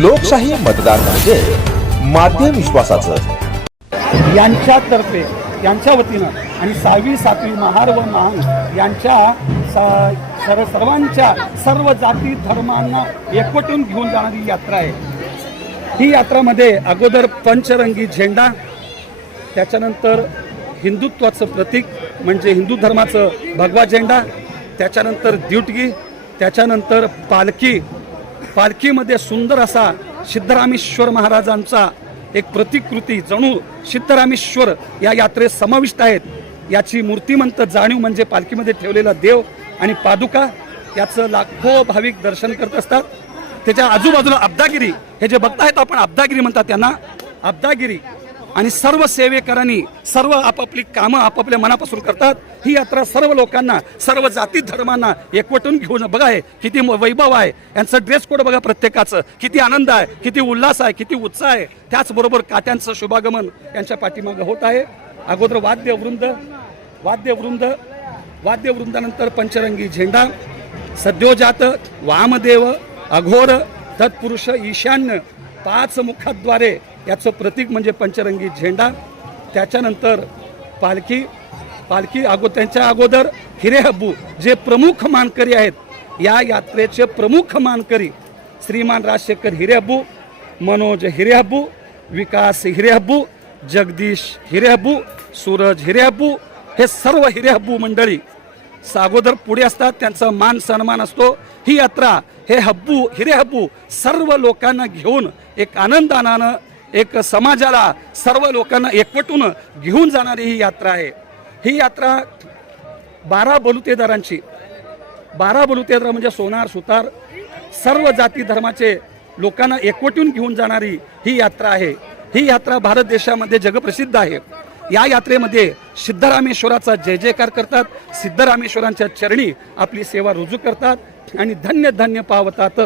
लोकशाही मतदान म्हणजे माध्यम विश्वासाचं. यांच्यातर्फे यांच्या वतीनं आणि सहावी सातवी महार व महान यांच्या सर्व सर्वांच्या सर्व जाती धर्मांना एकवटून घेऊन जाणारी यात्रा आहे. ही यात्रामध्ये अगोदर पंचरंगी झेंडा त्याच्यानंतर हिंदुत्वाचं प्रतीक म्हणजे हिंदू धर्माचं भगवा झेंडा त्याच्यानंतर द्युटगी त्याच्यानंतर पालखी पालखीमध्ये सुंदर असा सिद्धरामेश्वर महाराजांचा एक प्रतिकृती. जणू सिद्धरामेश्वर या यात्रेत समाविष्ट आहेत. याची मूर्तिमंत जाणीव म्हणजे पालखीमध्ये ठेवलेला देव आणि पादुका याचं लाखो भाविक दर्शन करत असतात. त्याच्या आजूबाजूला अब्दागिरी हे जे बघतायत आपण अब्दागिरी म्हणतात त्यांना अब्दागिरी. आणि सर्व सेवेकरांनी सर्व आपापली कामं आपापल्या मनापासून करतात. ही यात्रा सर्व लोकांना सर्व जाती धर्मांना एकवटून घेऊन बघा आहे किती म- वैभव आहे. यांचं ड्रेस कोड बघा प्रत्येकाचं. किती आनंद आहे किती उल्हास आहे किती उत्साह आहे. त्याचबरोबर कात्यांचं शुभागमन यांच्या पाठीमागं होत आहे. अगोदर वाद्यवृंद वाद्यवृंद वाद्यवृंदानंतर पंचरंगी झेंडा सद्योजात वामदेव अघोर तत्पुरुष ईशान्य पाच मुखाद्वारे याचं प्रतीक म्हणजे पंचरंगी झेंडा. त्याच्यानंतर पालखी पालखी अगो त्यांच्या अगोदर हिरे हब्बू जे प्रमुख मानकरी आहेत या यात्रेचे प्रमुख मानकरी श्रीमान राजशेखर हिरेहब्बू मनोज हिरेहब्बू विकास हिरेहब्बू जगदीश हिरेहब्बू सूरज हिरेहब्बू हे सर्व हिरेहब्बू मंडळी सागोदर पुढे असतात त्यांचा मान सन्मान असतो. ही यात्रा हे हब्बू हिरे हब्बू सर्व लोकांना घेऊन एक आनंदानं एक समाजाला सर्व लोकांना एकवटून घेऊन जाणारी ही यात्रा आहे. ही यात्रा बारा बलुतेदारांची. बारा बलुतेदार म्हणजे सोनार सुतार सर्व जाती धर्माचे लोकांना एकवटून घेऊन जाणारी ही यात्रा आहे. ही यात्रा भारत देशामध्ये जगप्रसिद्ध आहे. या यात्रेमध्ये सिद्धरामेश्वराचा जय जयकार करतात. सिद्धरामेश्वरांच्या चरणी आपली सेवा रुजू करतात आणि धन्य धन्य पावतात.